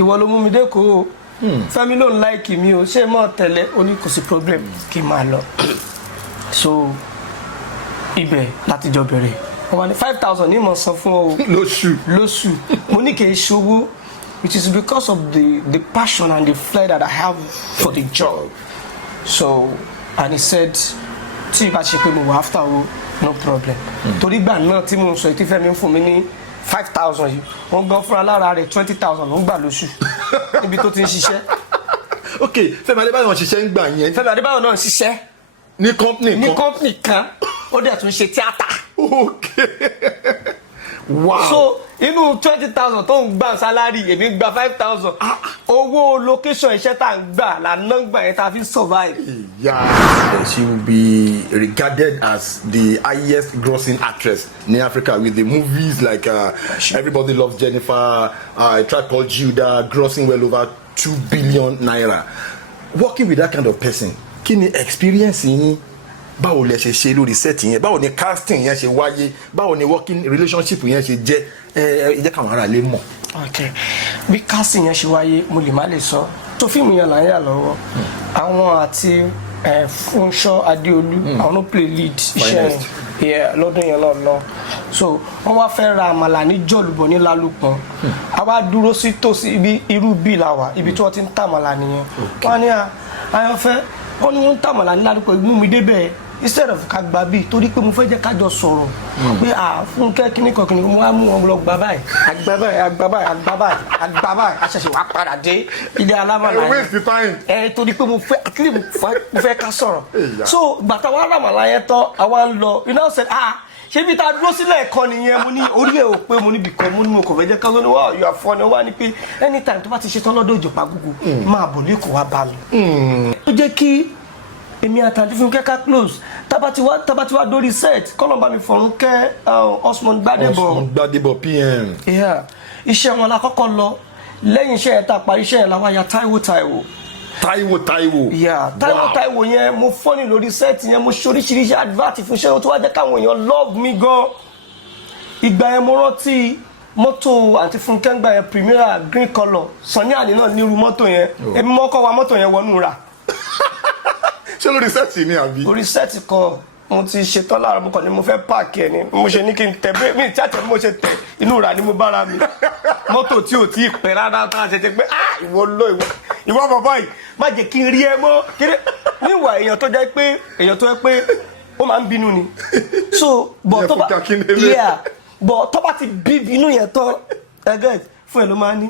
ìwọ ló mú mi dé kó Fẹ́mi ló ń like mi o ṣé mọ́ tẹ̀lé ó ní kò sí problem kí n máa lọ so ibẹ̀ láti jọ bẹ̀rẹ̀ wọ́n wá ní 5,000 ní mo san fún ọ lóṣù mo ní kì í ṣòwò which is because of the passion and the flair that I have for the job so and he said tí ìbá ṣe pé mo wà after o no problem torí gbà náà tí mo sọ ètí Fẹ́mi ń fún mi ní 5,000 yìí wọ́n gan fúnra lára rẹ̀ 20,000 ló ń gbà lóṣù níbi tó ti ń ṣiṣẹ́. ok Fẹ́mi Adébáyọ̀ ṣiṣẹ́ ń gbà yẹn. Fẹ́mi Adébáyọ̀ náà ń ṣiṣẹ́ ní company kan ó dẹ̀ tún ṣe tíátà. ok wow. so inú 20,000 tó ń gbà sálárì èmi gba 5,000 owó location iṣẹ́ tá ń gbà lànà gbà yẹn tá a fi survive. yeah she will be regarded as the highest grossing actress in Africa with the movies like Everybody Loves Jennifer, A Tribe Called Judah, grossing well over 2 billion naira. Working with that kind of person kí ni experience yín báwo lẹ ṣe lórí set yẹn báwo ni casting yẹn ṣe wáyé báwo ni working relationship yẹn ṣe jẹ́ jẹ́ káwọn ará lè mọ̀. ok bí casting yẹn ṣe wáyé mo lè má lè sọ tó fíìmù yẹn là ń yà lọ́wọ́ àwọn àti Fúnṣọ́ Adéolú àwọn ló play lead iṣẹ́ yẹn lọ́dún yẹn lọ so wọ́n wá fẹ́ ra àmàlà ní jọ̀lùbọ̀ ní lálùpọ̀n a wá dúró sí tòsí ibi irú bíi làwà ibi tí wọ́n ti ń tàmàlà nìyẹn wọ́n ní Ayanfe wọ́n ní wọ́n ń tàmàlà ní lálùpọ̀n mú mi débẹ̀ instead of ká gba bíi torí pé mo fẹ́ jẹ́ kájọ sọ̀rọ̀ pé Fúnkẹ́ kíní kan kíní mo wá mú wọn lọ gbà báyìí àgbà báyìí àṣẹ̀ṣẹ̀ wá padà dé ilé alámàlà yẹn torí pé mo fẹ́ ká sọ̀rọ̀ so gbàtà wà lámàlà yẹn tán àwa ń lọ you know said ṣé bí ta dúró sílẹ̀ ẹ̀kọ́ nìyẹn mo ní orí ẹ̀ ò pé mo níbi kan mo ní mo kò fẹ́ jẹ́ ká lóní wá you are funny wá ní pé anytime tó bá ti ṣe tán lọ́dọ̀ Ìjọba Gúgù máa bọ̀ lẹ́kọ̀ọ́ wá bá mi. ó jẹ́ kí èmi àtàntí Fúnkẹ́ ká close tabati wa dórí set kọ́nà bá mi fọ̀rún kẹ́ Osmond Gbadebo PM. iṣẹ́ wọn la kọ́kọ́ lọ lẹ́yìn iṣẹ́ yẹn tá a parí iṣẹ́ yẹn la wá ya Táíwò. Táíwò yẹn mo fọ́nì lórí set yẹn mo ṣoríṣiríṣi advert fún iṣẹ́ tó wá jẹ́ káwọn èèyàn love me gan. ìgbà yẹn mo rántí mọ́tò àti Fúnkẹ́ gbà yẹn Primera green colour Sunny Adé náà nírú mọ́tò yẹn èmi mọ́kọ́ wa mọ́tò yẹn wọnú rà. ṣé lórí sẹ́ẹ̀tì ni àbí. orí sẹ́ẹ̀tì kan mo ti ṣetán lára mo kàn ní mo fẹ́ páàkì ẹ̀ ni mo ṣe ní kí n tẹ̀ bí mi tí àtẹ̀ mo ṣe tẹ̀ inú ra ni mo bára mi mọ́tò tí ò tí ì pẹ́ rárá tá a ṣe ṣe pé ìwọ bàbá yìí má jẹ́ kí n rí ẹ mọ́ kéré níwà èèyàn tó jẹ́ pé ó máa ń bínú ni so bọ̀ tó bá ti bí inú yẹn tán ẹgẹ́ fún ẹ ló máa ní